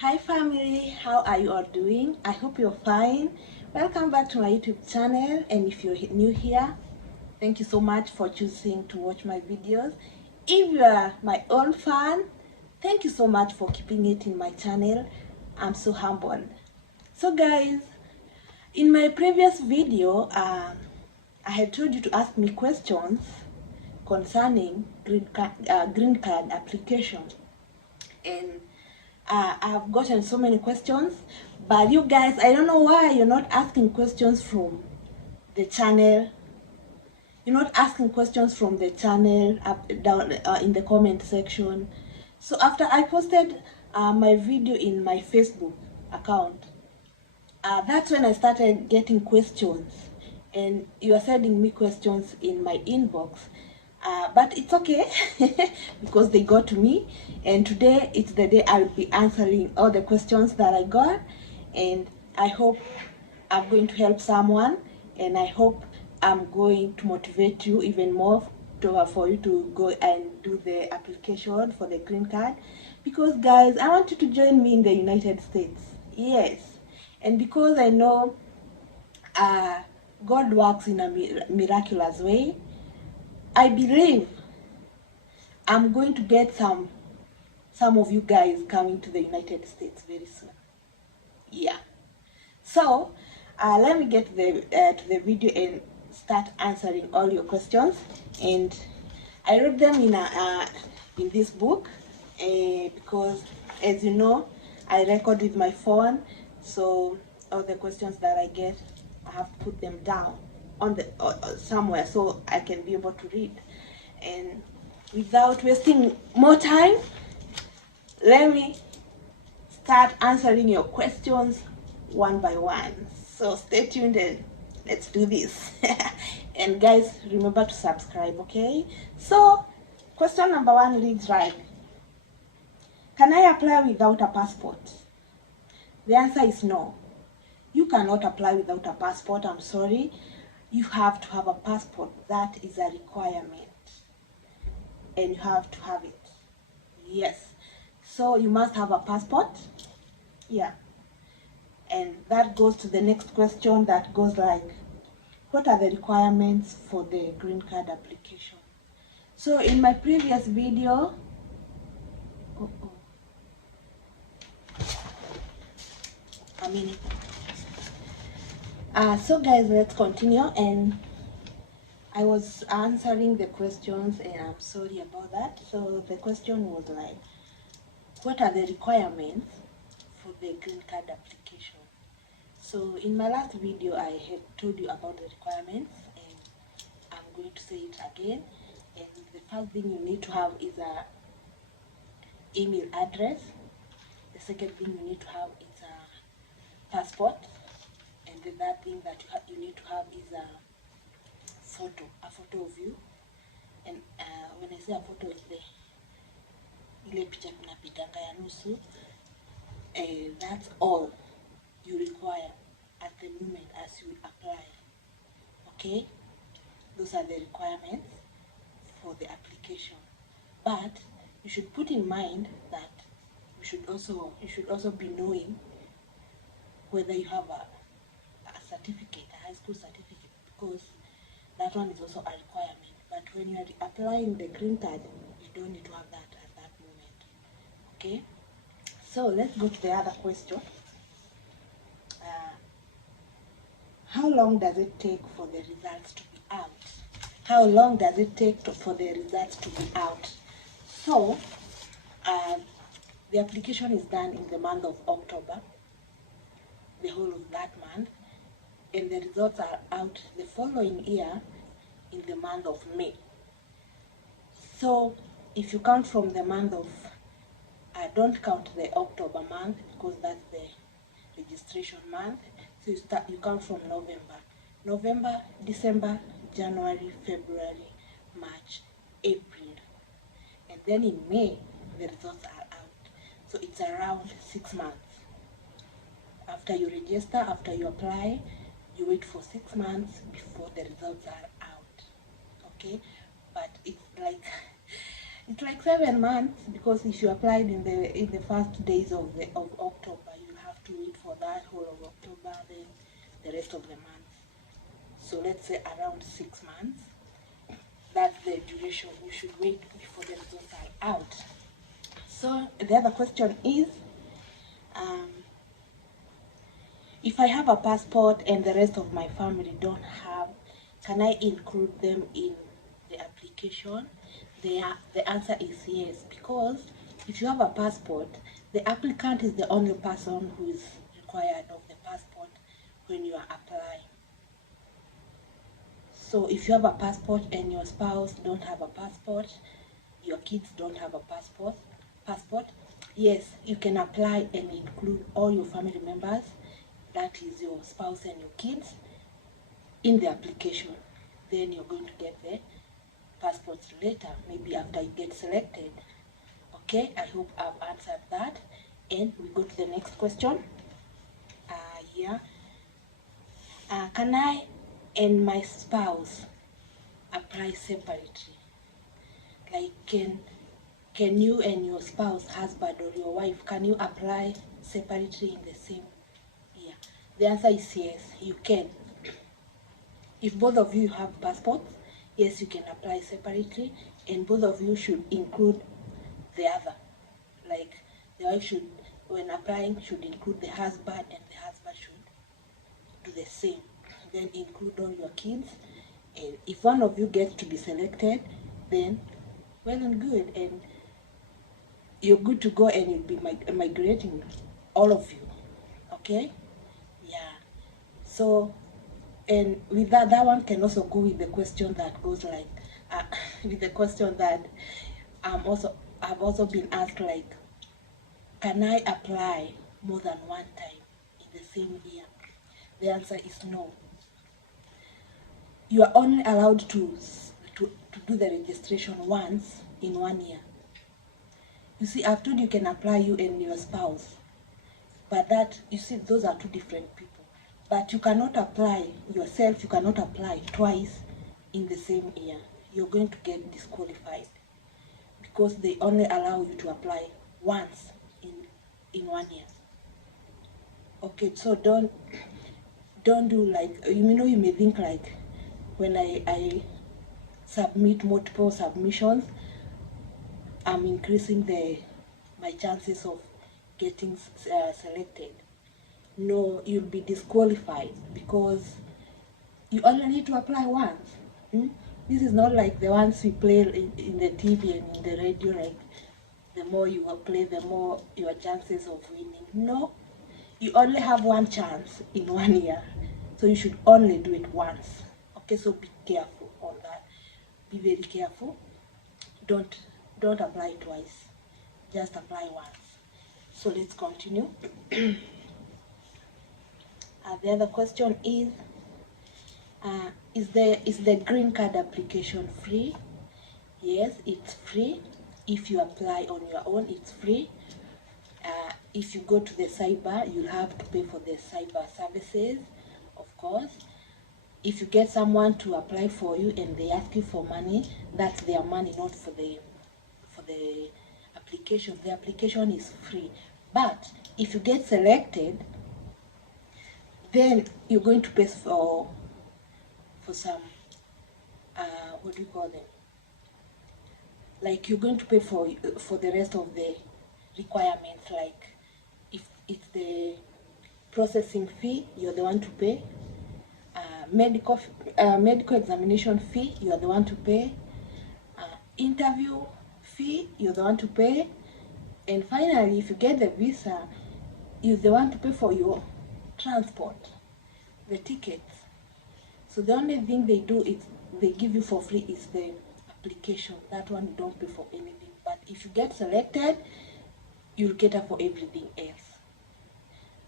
Hi family, how are you all doing? I hope you're fine. Welcome back to my YouTube channel, and if you're new here, thank you so much for choosing to watch my videos. If you are my own fan, thank you so much for keeping it in my channel. I'm so humbled. So guys, in my previous video, I had told you to ask me questions concerning green card application, and I've gotten so many questions, but you guys, I don't know why you're not asking questions from the channel. You're not asking questions from the channel up down in the comment section. So after I posted my video in my Facebook account, that's when I started getting questions, and you are sending me questions in my inbox. But it's okay because they got to me, and today it's the day I'll be answering all the questions that I got, and I hope I'm going to help someone, and I hope I'm going to motivate you even more for you to go and do the application for the green card, because guys, I want you to join me in the United States. Yes, and because I know God works in a miraculous way, I believe I'm going to get some of you guys coming to the United States very soon. Yeah. So let me get to the video and start answering all your questions. And I wrote them in this book because, as you know, I record with my phone. So all the questions that I get, I have to put them down on the somewhere so I can be able to read. And without wasting more time, let me start answering your questions one by one. So stay tuned and let's do this. And guys, remember to subscribe, okay? So question number one reads like, can I apply without a passport? The answer is no. You cannot apply without a passport. I'm sorry. You have to have a passport. That is a requirement, and you have to have it. Yes. So you must have a passport. Yeah. And that goes to the next question that goes like, what are the requirements for the green card application? So in my previous video, so guys, let's continue. And I was answering the questions, and I'm sorry about that. So the question was like, what are the requirements for the green card application? So in my last video, I had told you about the requirements, and I'm going to say it again. And the first thing you need to have is a email address. The second thing you need to have is a passport, and the third thing that you need to have is a photo of you. And when I say a photo, is the ile picha tunapitanga ya nusu. That's all you require at the moment as you apply. Okay, those are the requirements for the application. But you should put in mind that you should also be knowing whether you have a certificate, a high school certificate, because that one is also a requirement. But when you are applying the green card, you don't need to have that at that moment. Okay, so let's go to the other question. How long does it take for the results to be out? How long does it take for the results to be out? So the application is done in the month of October, the whole of that month, and the results are out the following year in the month of May. So if you count from the month of, don't count the October month because that's the registration month. So you count from November, December, January, February, March, April, and then in May the results are out. So it's around 6 months. After you register, after you apply, you wait for 6 months before the results are out. Okay, but it's like It's like 7 months, because if you applied in the first days of October, you have to wait for that whole of October, then the rest of the month. So let's say around 6 months. That's the duration you should wait before the results are out. So the other question is, if I have a passport and the rest of my family don't have, can I include them in the application? The answer is yes, because if you have a passport, the applicant is the only person who is required of the passport when you are applying. So if you have a passport and your spouse don't have a passport, your kids don't have a passport, yes, you can apply and include all your family members, that is your spouse and your kids, in the application. Then you're going to get the passports later, maybe after you get selected. Okay, I hope I've answered that. And we go to the next question. Can I and my spouse apply separately? Like, can you and your spouse, husband or your wife, can you apply separately in the same year? The answer is yes, you can. If both of you have passports, yes, you can apply separately, and both of you should include the other. Like, the wife should, when applying, should include the husband, and the husband should do the same. Then include all your kids, and if one of you gets to be selected, then well and good, and you're good to go, and you'll be migrating all of you. Okay? Yeah. So, and with that one can also go with the question that goes like, with the question that I've also been asked, like, can I apply more than one time in the same year? The answer is no. You are only allowed to do the registration once in 1 year. You see, I've told you can apply, you and your spouse, but that, you see, those are two different people. But you cannot apply yourself, you cannot apply twice in the same year. You're going to get disqualified, because they only allow you to apply once in 1 year. Okay, so don't do like, you may think like, when I submit multiple submissions, I'm increasing my chances of getting selected. No, you'll be disqualified, because you only need to apply once. This is not like the ones we play in the TV and in the radio, like the more you apply, the more your chances of winning. No, you only have one chance in 1 year, so you should only do it once. Okay, so be careful on that. Be very careful. Don't apply twice. Just apply once. So let's continue. The other question is the green card application free? Yes, it's free. If you apply on your own, it's free. If you go to the cyber, you'll have to pay for the cyber services, of course. If you get someone to apply for you and they ask you for money, that's their money, not for the application. The application is free. But if you get selected, then you're going to pay for some, what do you call them? Like, you're going to pay for the rest of the requirements. Like, if it's the processing fee, you're the one to pay. Medical examination fee, you're the one to pay. Interview fee, you're the one to pay. And finally, if you get the visa, you're the one to pay for your transport, the tickets. So the only thing they do is they give you for free is the application. That one you don't pay for anything. But if you get selected, you'll cater for everything else.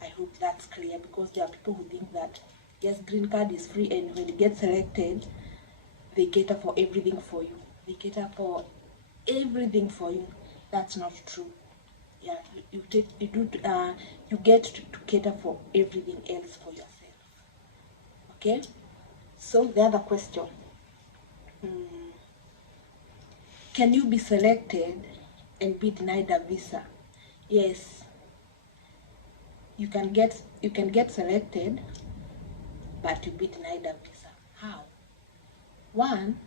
I hope that's clear, because there are people who think that, yes, green card is free, and when you get selected, they cater for everything for you. They cater for everything for you. That's not true. Yeah, you get to cater for everything else for yourself. Okay. So the other question, Can you be selected and be denied a visa? Yes, you can get selected, but you'll be denied a visa. How? One,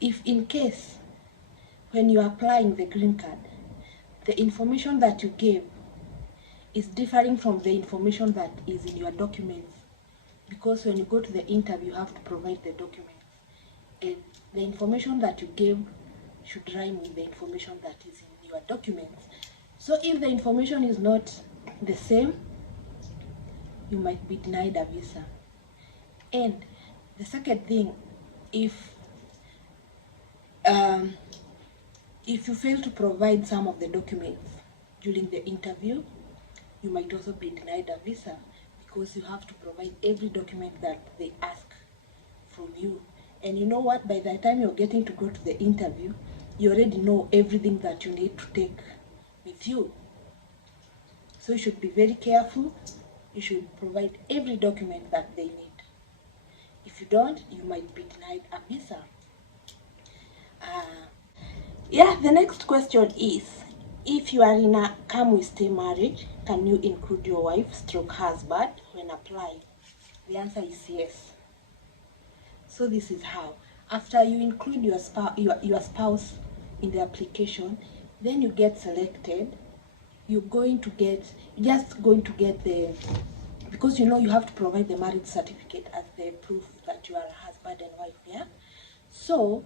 if in case when you are applying the green card, the information that you gave is differing from the information that is in your documents, because when you go to the interview, you have to provide the documents, and the information that you gave should rhyme with the information that is in your documents. So if the information is not the same, you might be denied a visa. And the second thing, if you fail to provide some of the documents during the interview, you might also be denied a visa, because you have to provide every document that they ask from you. And you know what? By the time you're getting to go to the interview, you already know everything that you need to take with you. So you should be very careful. You should provide every document that they need. If you don't, you might be denied a visa. The next question is, if you are in a come-we-stay marriage, can you include your wife/husband when applying? The answer is yes. So this is how. After you include your spouse in the application, then you get selected. You're just going to get the, because you have to provide the marriage certificate as the proof that you are a husband and wife, yeah? So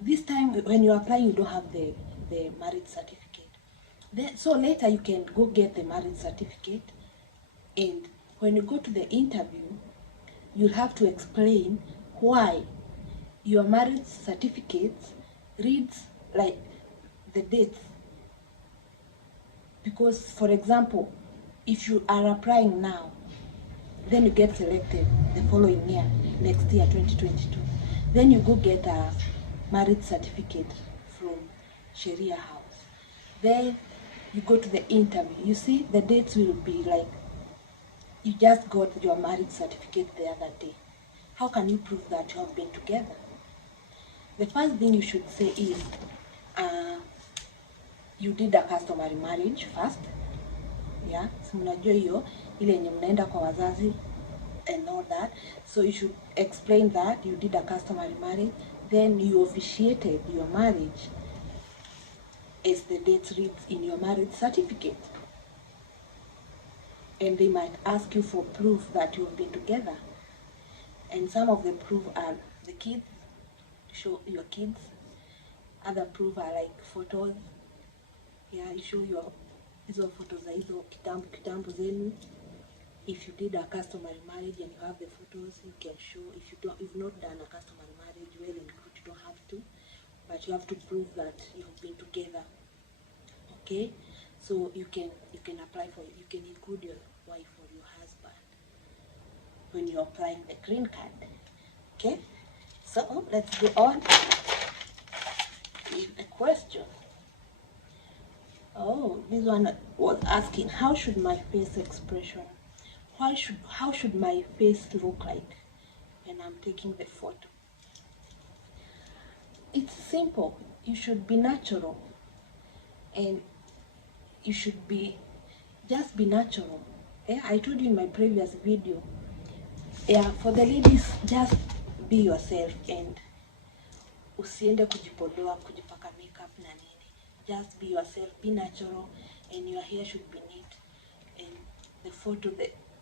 this time when you apply, you don't have the marriage certificate. So later you can go get the marriage certificate, and when you go to the interview, you'll have to explain why your marriage certificate reads like the dates. Because, for example, if you are applying now, then you get selected the following year, next year, 2022. Then you go get a marriage certificate from Sheria House. Then you go to the interview. You see, the dates will be like, you just got your marriage certificate the other day. How can you prove that you have been together? The first thing you should say is, you did a customary marriage first. Yeah, so mnajua hiyo ile yenye mnaenda kwa wazazi and all that. So you should explain that you did a customary marriage, then you officiated your marriage as the date reads in your marriage certificate. And they might ask you for proof that you have been together. And some of the proof are the kids, show your kids. Other proof are like photos. Yeah, you show your hizo photos za hizo kitambo zenu. If you did a customary marriage and you have the photos, you can show. If you've not done a customary marriage, well and good, you don't have to, but you have to prove that you've been together. Okay, so you can apply for it. You can include your wife or your husband when you're applying the green card. Okay, so let's go on with the question. Oh, this one was asking, how should my face expression? How should my face look like when I'm taking the photo? It's simple. You should be natural, and you should just be natural. Yeah, I told you in my previous video. Yeah, for the ladies, just be yourself and usiende kujipodoa, kujipaka makeup na nini. Just be yourself, be natural, and your hair should be neat. And the photo,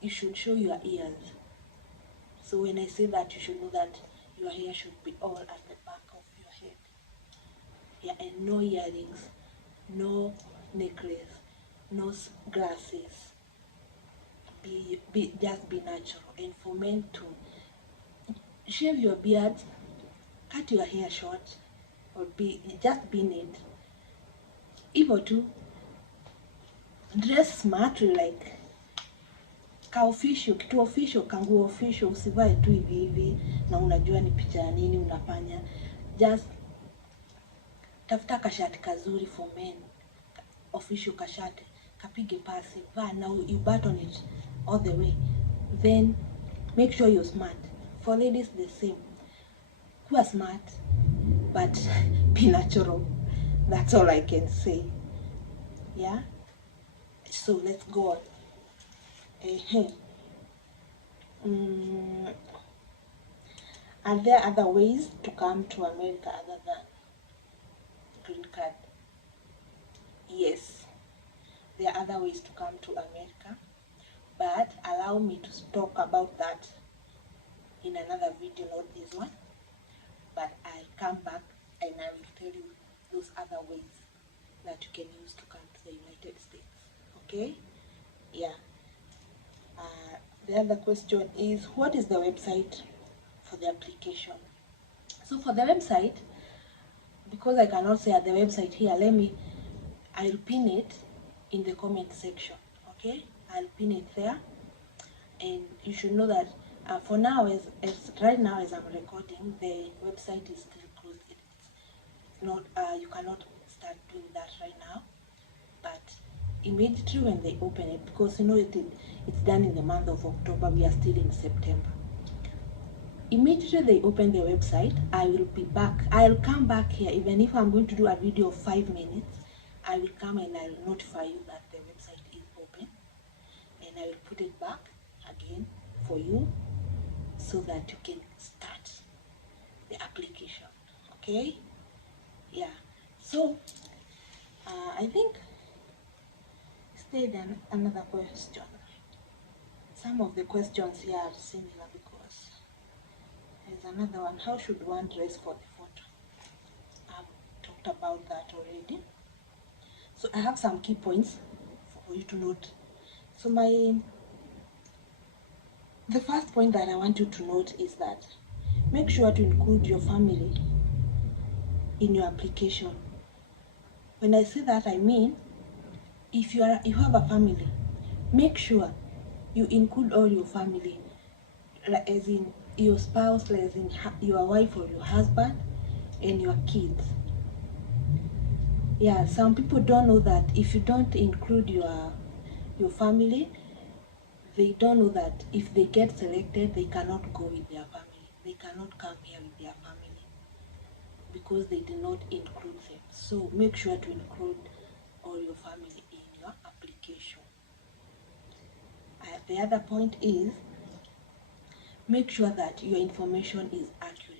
you should show your ears. So when I say that, you should know that your hair should be all at the back of your head. Yeah, and no earrings, no necklace, no glasses. Just be natural. And for men too, shave your beard, cut your hair short, or just be neat. Hivyo tu, dress smartly, like kitu official, kanguo official. Usivae tu hivi na unajua ni picha ya nini unafanya. Just tafuta kashati kazuri for men, official kashati, kapige pasi, vaa na you button it all the way. Then make sure you're smart. For ladies, the same. kuwa smart, but be natural. That's all I can say. Yeah, so let's go on. Are there other ways to come to America other than green card? Yes, there are other ways to come to America, but allow me to talk about that in another video, not this one. But I'll come back and I will tell you those other ways that you can use to come to the United States. Okay? Yeah. The other question is, what is the website for the application? So for the website, because I cannot say at the website here, I'll pin it in the comment section. Okay? I'll pin it there. And you should know that for now, as right now as I'm recording, the website is still closed. It's not, you cannot start doing that right now, but immediately when they open it, because you know it's done in the month of October, we are still in September. Immediately they open the website, I will be back. I'll come back here. Even if I'm going to do a video of 5 minutes, I will come and I'll notify you that the website is open, and I will put it back again for you so that you can start the application. Okay? Yeah. So I think then another question. Some of the questions here are similar because there's another one. How should one dress for the photo? I've talked about that already. So I have some key points for you to note. So the first point that I want you to note is that make sure to include your family in your application. When I say that, I mean if you have a family, make sure you include all your family, as in your spouse, as in your wife or your husband, and your kids. Yeah, some people don't know that if you don't include your family, they don't know that if they get selected, they cannot go with their family. They cannot come here with their family because they did not include them. So make sure to include all your family in your application. The other point is, make sure that your information is accurate.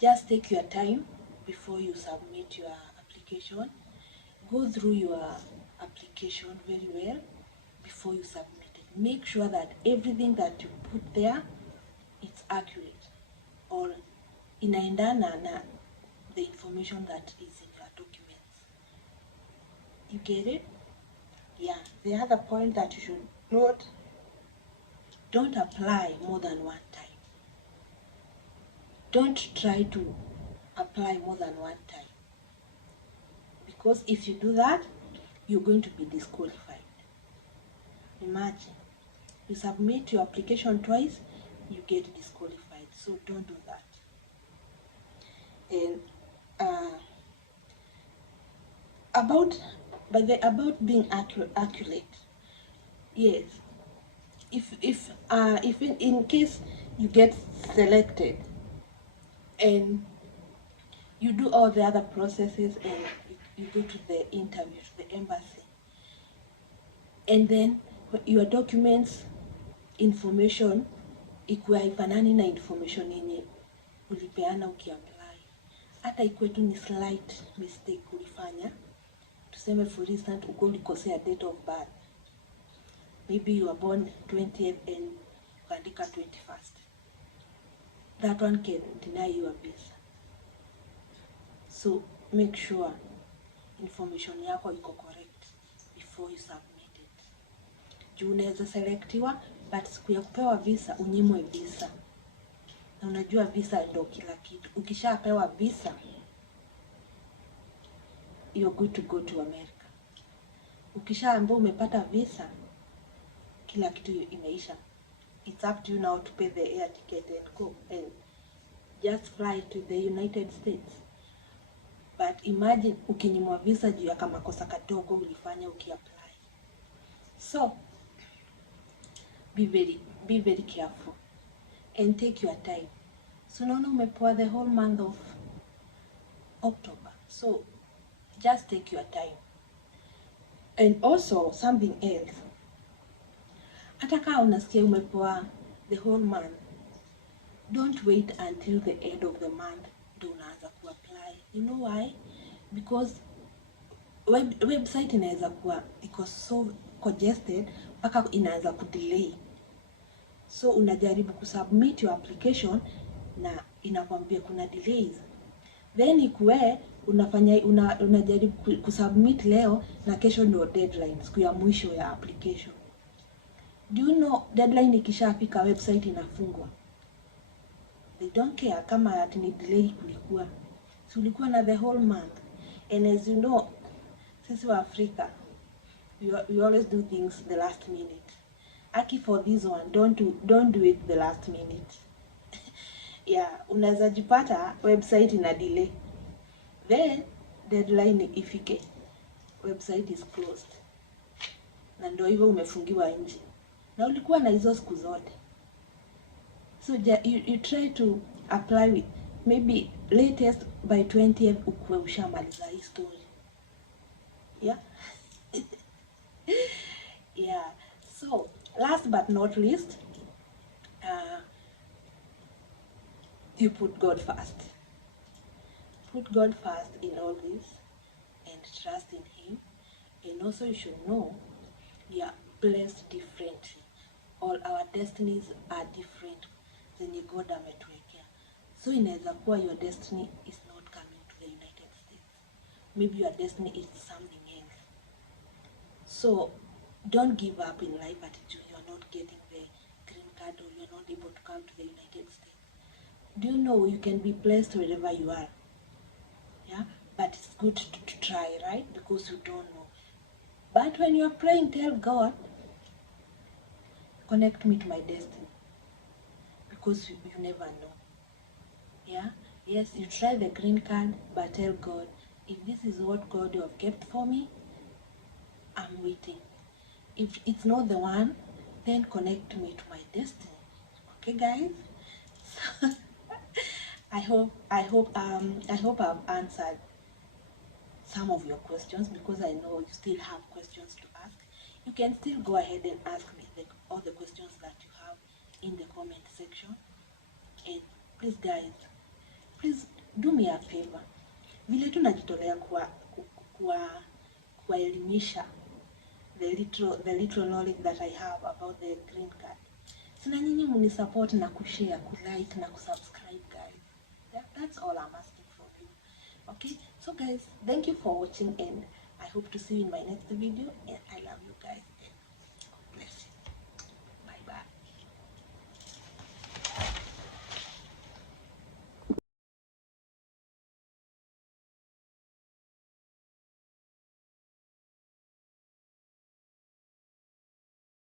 Just take your time before you submit your application. Go through your application very well before you submit it. Make sure that everything that you put there is accurate or inaendana na the information that is in your documents. You get it? Yeah. The other point that you should note, don't apply more than one time. Don't try to apply more than one time, because if you do that, you're going to be disqualified. Imagine, you submit your application twice, you get disqualified. So don't do that. And about being accurate, yes. If in case you get selected and you do all the other processes and you go to the interview, to the embassy, and then your documents information ikuwa haifanani na information yenye ulipeana ukiapply, hata ikuwe tu ni slight mistake ulifanya, tuseme for instance uko ulikosea date of birth, maybe you were born 20th and ukaandika 21st, that one can deny your visa. So make sure information yako iko correct before you submit it. Juu unaweza selectiwa, but siku ya kupewa visa unyimwe visa. Na unajua visa ndio kila kitu. Ukishapewa visa, you're good to go to America. Ukishaambiwa umepata visa, kila kitu imeisha. It's up to you now to pay the air ticket and go and just fly to the United States. But imagine ukinyimwa visa juu ya kama kosa kadogo ulifanya ukiapply. So be very careful and take your time So unaona umepewa the whole month of October. So just take your time. And also something else, hata kama unasikia umepewa the whole month, don't wait until the end of the month ndio unaanza kuapply. You know why? Because website inaweza kuwa iko so congested mpaka inaanza kudelay. So unajaribu kusubmit your application na inakwambia kuna delays. Then ikuwe unajaribu kusubmit leo na kesho ndio deadline, siku ya mwisho ya application. Do you know deadline ikishafika website inafungwa? They don't care kama ati ni delay kulikuwa. So ulikuwa na the whole month. And as you know, sisi wa Africa, we always do things the last minute. Aki for this one, don't do it the last minute. Yeah, unaweza jipata website ina delay. Then deadline ifike, website is closed. Na ndio hivyo umefungiwa nje. Na ulikuwa na hizo siku zote. So you try to apply with maybe latest by 20th ukuwe ushamaliza hii story. Yeah. Yeah. So last but not least, you put God first. Put God first in all this and trust in Him. And also you should know we are blessed differently. All our destinies are different zenye God ametuwekea. So inaweza kuwa your destiny is not coming to the United States. Maybe your destiny is something else. So don't give up in life at you are not getting the green card or you are not able to come to the United States. Do you know you can be blessed wherever you are? Yeah, but it's good to try, right? Because you don't know. But when you are praying, tell God, connect me to my destiny. Because you never know. Yeah, yes, you try the green card, but tell God, if this is what God you have kept for me, I'm waiting. If it's not the one, then connect me to my destiny. Okay, guys? So, I hope I've answered some of your questions, because I know you still have questions to ask. You can still go ahead and ask me all the questions that you have in the comment section. And please guys, please do me a favor. Vile tu najitolea kuwaelimisha the little knowledge that I have about the green card. Sina nyinyi munisupport na kushare, kulike na kusubscribe, guys. That's all I'm asking from you. Okay? So guys, thank you for watching, and I hope to see you in my next video, and I love you guys.